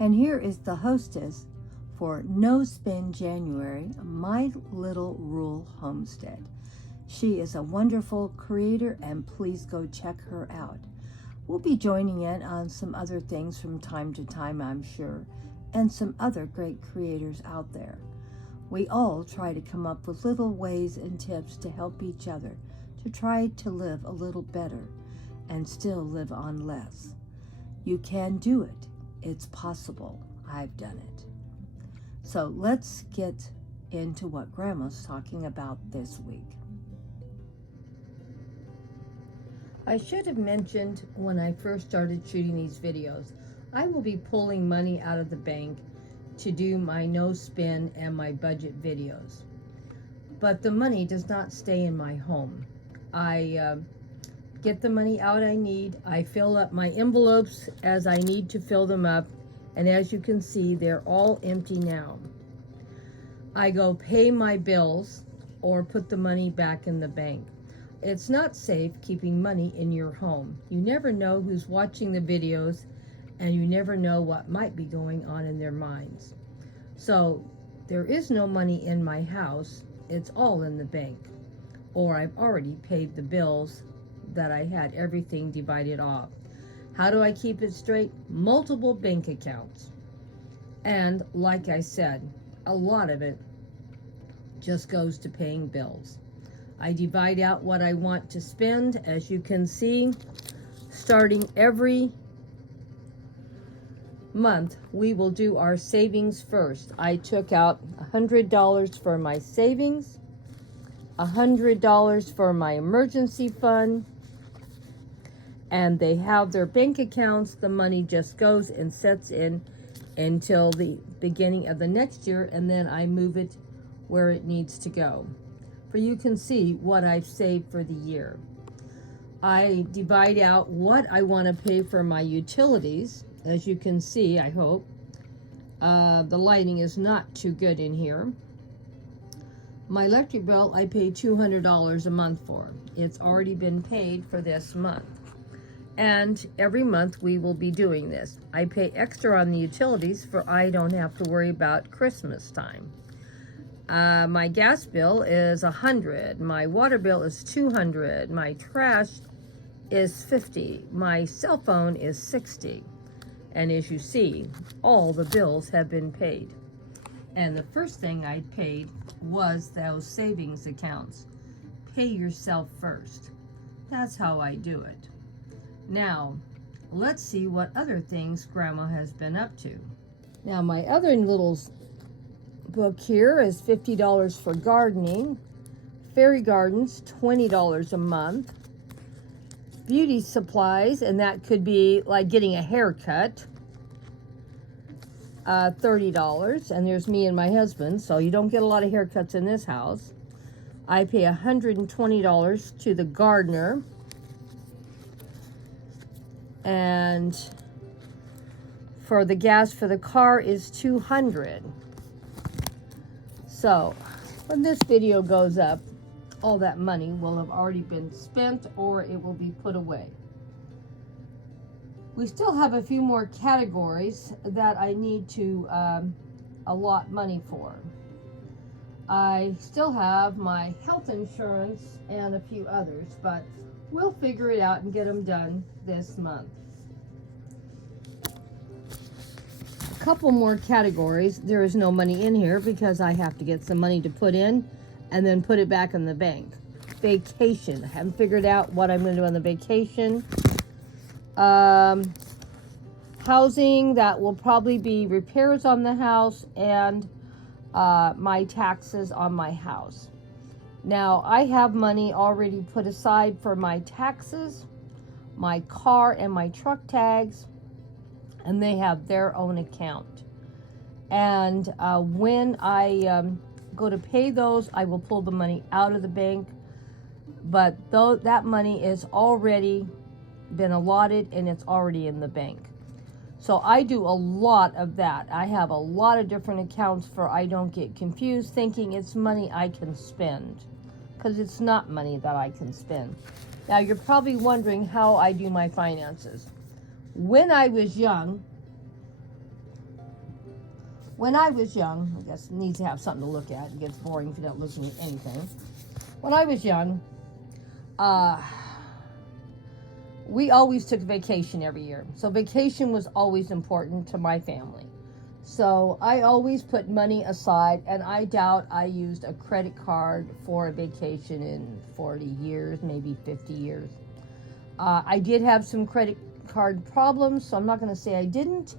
And here is the hostess for No Spin January, My Little Rural Homestead. She is a wonderful creator, and please go check her out. We'll be joining in on some other things from time to time, I'm sure, and some other great creators out there. We all try to come up with little ways and tips to help each other to try to live a little better and still live on less. You can do it. It's possible. I've done it. So let's get into what Grandma's talking about this week. I should have mentioned when I first started shooting these videos, I will be pulling money out of the bank to do my no spin and my budget videos. But the money does not stay in my home. I get the money out I need. I fill up my envelopes as I need to fill them up. And as you can see, they're all empty now. I go pay my bills or put the money back in the bank. It's not safe keeping money in your home. You never know who's watching the videos, and you never know what might be going on in their minds. So there is no money in my house. It's all in the bank. Or I've already paid the bills that I had everything divided off. How do I keep it straight? Multiple bank accounts. And like I said, a lot of it just goes to paying bills. I divide out what I want to spend. As you can see, starting every month, we will do our savings first. I took out $100 for my savings, $100 for my emergency fund, and they have their bank accounts. The money just goes and sets in until the beginning of the next year, and then I move it where it needs to go. For you can see what I've saved for the year. I divide out what I want to pay for my utilities. As you can see, I hope. The lighting is not too good in here. My electric bill, I pay $200 a month for. It's already been paid for this month. And every month we will be doing this. I pay extra on the utilities for I don't have to worry about Christmas time. My gas bill is $100. My water bill is $200. My trash is $50. My cell phone is $60. And as you see, all the bills have been paid. And the first thing I paid was those savings accounts. Pay yourself first. That's how I do it. Now, let's see what other things Grandma has been up to. Now, my other little book here is $50 for gardening. Fairy Gardens, $20 a month. Beauty supplies, and that could be like getting a haircut, $30. And there's me and my husband, so you don't get a lot of haircuts in this house. I pay $120 to the gardener. And for the gas for the car is $200. So when this video goes up, all that money will have already been spent or it will be put away. We still have a few more categories that I need to allot money for. I still have my health insurance and a few others, but we'll figure it out and get them done this month. A couple more categories. There is no money in here because I have to get some money to put in and then put it back in the bank. Vacation. I haven't figured out what I'm going to do on the vacation. Housing, that will probably be repairs on the house and my taxes on my house. Now, I have money already put aside for my taxes, my car and my truck tags, and they have their own account. And when I go to pay those, I will pull the money out of the bank. But though that money is already been allotted and it's already in the bank. So I do a lot of that. I have a lot of different accounts for I don't get confused thinking it's money I can spend, because it's not money that I can spend. Now you're probably wondering how I do my finances. When I was young, When I was young, I guess it needs to have something to look at. It gets boring if you're not looking at anything. When I was young, we always took vacation every year. So vacation was always important to my family. So I always put money aside, and I doubt I used a credit card for a vacation in 40 years, maybe 50 years. I did have some credit card problems, so I'm not going to say I didn't,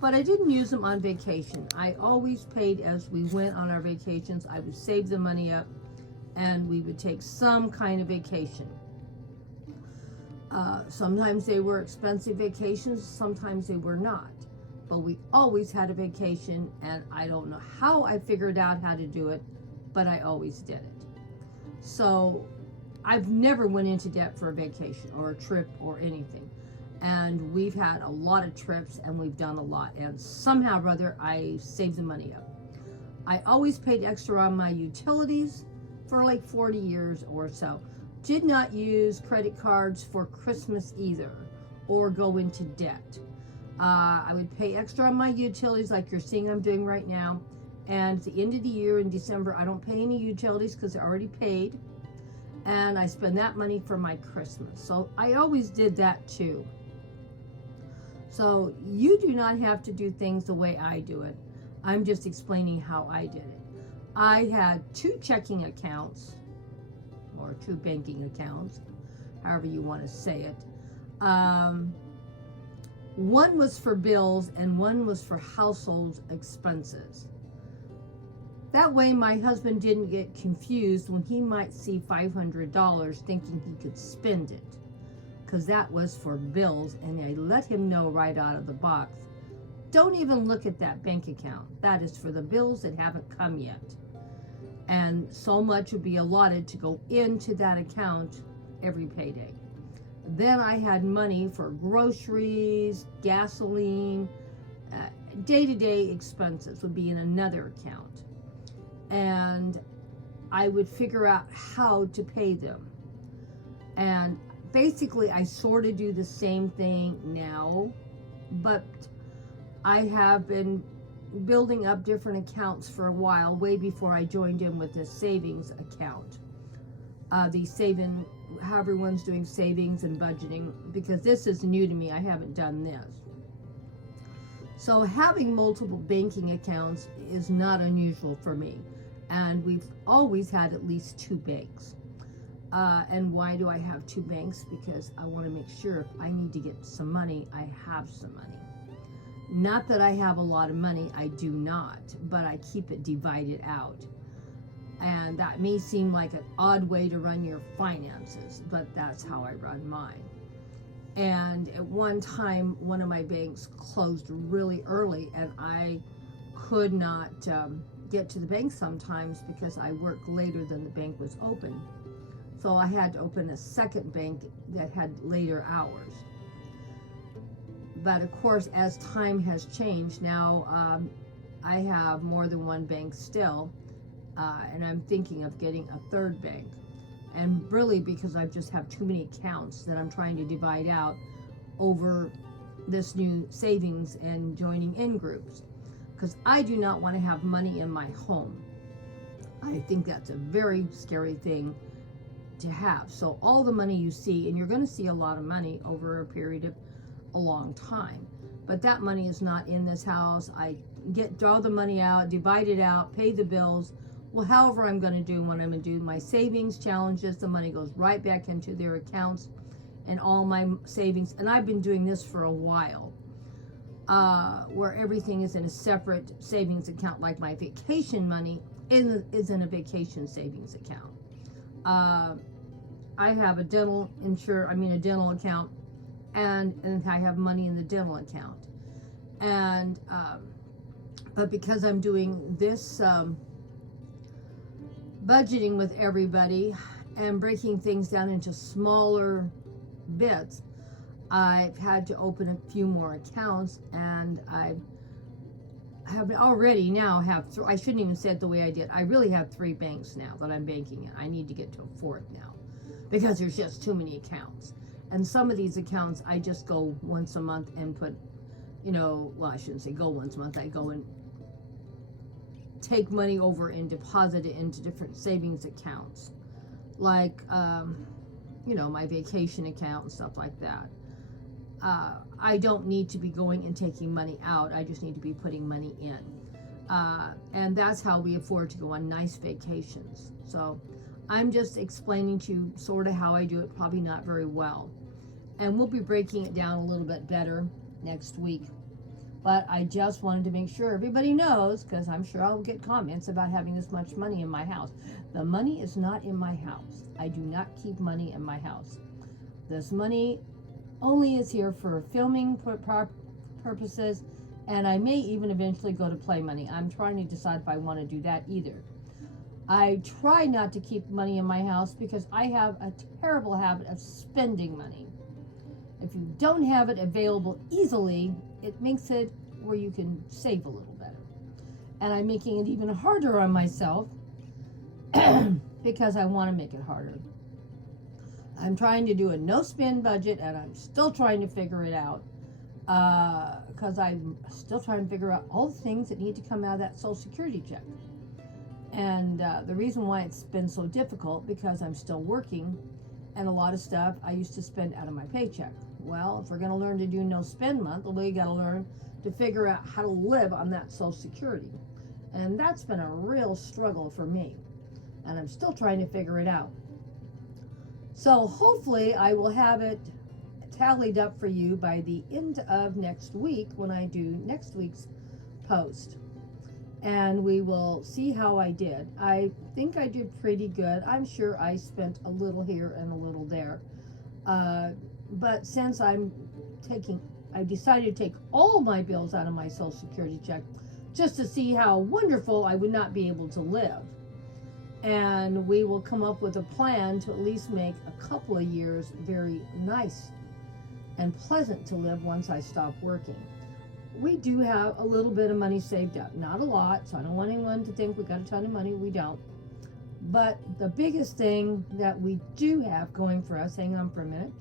but I didn't use them on vacation. I always paid as we went on our vacations. I would save the money up, and we would take some kind of vacation. Sometimes they were expensive vacations, sometimes they were not. But we always had a vacation, and I don't know how I figured out how to do it, but I always did it. So I've never went into debt for a vacation or a trip or anything. And we've had a lot of trips, and we've done a lot. And somehow or other, I saved the money up. I always paid extra on my utilities for like 40 years or so. Did not use credit cards for Christmas either, or go into debt. I would pay extra on my utilities like you're seeing I'm doing right now. And at the end of the year in December, I don't pay any utilities because they're already paid. And I spend that money for my Christmas. So I always did that too. So you do not have to do things the way I do it. I'm just explaining how I did it. I had 2 checking accounts, or 2 banking accounts, however you want to say it. One was for bills and one was for household expenses. That way my husband didn't get confused when he might see $500 thinking he could spend it, because that was for bills, and I let him know right out of the box, don't even look at that bank account. That is for the bills that haven't come yet. And so much would be allotted to go into that account every payday. Then I had money for groceries, gasoline, day-to-day expenses would be in another account. And I would figure out how to pay them. And basically, I sort of do the same thing now, but I have been building up different accounts for a while, way before I joined in with this savings account. The saving, how everyone's doing savings and budgeting, because this is new to me. I haven't done this. So having multiple banking accounts is not unusual for me. And we've always had at least 2 banks. And why do I have 2 banks? Because I want to make sure if I need to get some money, I have some money. Not that I have a lot of money, I do not, but I keep it divided out. And that may seem like an odd way to run your finances, but that's how I run mine. And at one time, one of my banks closed really early, and I could not get to the bank sometimes because I worked later than the bank was open. So I had to open a second bank that had later hours. But of course, as time has changed, now I have more than one bank still, and I'm thinking of getting a 3rd bank. And really because I just have too many accounts that I'm trying to divide out over this new savings and joining in groups. Because I do not want to have money in my home. I think that's a very scary thing to have. So all the money you see, and you're going to see a lot of money over a period of a long time, but that money is not in this house. I draw the money out, divide it out, pay the bills. Well, however I'm going to do what I'm going to do. My savings challenges, the money goes right back into their accounts and all my savings. And I've been doing this for a while, where everything is in a separate savings account, like my vacation money is in a vacation savings account. I have a dental account, and I have money in the dental account. And but because I'm doing this budgeting with everybody and breaking things down into smaller bits, I've had to open a few more accounts, and I have already now have I shouldn't even say it the way I did. I really have 3 banks now that I'm banking in. I need to get to a 4th now because there's just too many accounts. And some of these accounts I just go once a month and put, well, I shouldn't say go once a month. I go and take money over and deposit it into different savings accounts, like you know, my vacation account and stuff like that. I don't need to be going and taking money out. I just need to be putting money in. And that's how we afford to go on nice vacations. So I'm just explaining to you sort of how I do it, probably not very well. And we'll be breaking it down a little bit better next week. But I just wanted to make sure everybody knows, because I'm sure I'll get comments about having this much money in my house. The money is not in my house. I do not keep money in my house. This money only is here for filming purposes, and I may even eventually go to play money. I'm trying to decide if I want to do that either. I try not to keep money in my house because I have a terrible habit of spending money. If you don't have it available easily, it makes it where you can save a little better. And I'm making it even harder on myself because I want to make it harder. I'm trying to do a no-spend budget, and I'm still trying to figure it out because I'm still trying to figure out all the things that need to come out of that Social Security check. And the reason why it's been so difficult, because I'm still working, and a lot of stuff I used to spend out of my paycheck. Well, if we're going to learn to do no spend month, well, we got to learn to figure out how to live on that Social Security. And that's been a real struggle for me. And I'm still trying to figure it out. So hopefully I will have it tallied up for you by the end of next week when I do next week's post. And we will see how I did. I think I did pretty good. I'm sure I spent a little here and a little there. But since I decided to take all my bills out of my Social Security check just to see how wonderful I would not be able to live. And we will come up with a plan to at least make a couple of years very nice and pleasant to live once I stop working. We do have a little bit of money saved up. Not a lot, so I don't want anyone to think we got a ton of money. We don't. But the biggest thing that we do have going for us, hang on for a minute,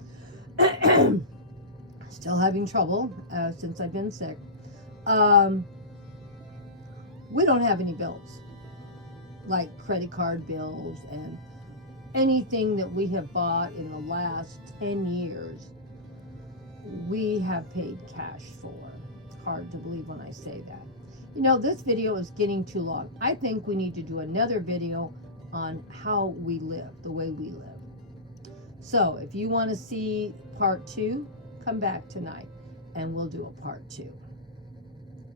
still having trouble since I've been sick. We don't have any bills, like credit card bills and anything that we have bought in the last 10 years, we have paid cash for. Hard to believe when I say that. You know, this video is getting too long. I think we need to do another video on how we live, the way we live. So if you want to see part 2, come back tonight and we'll do a part 2.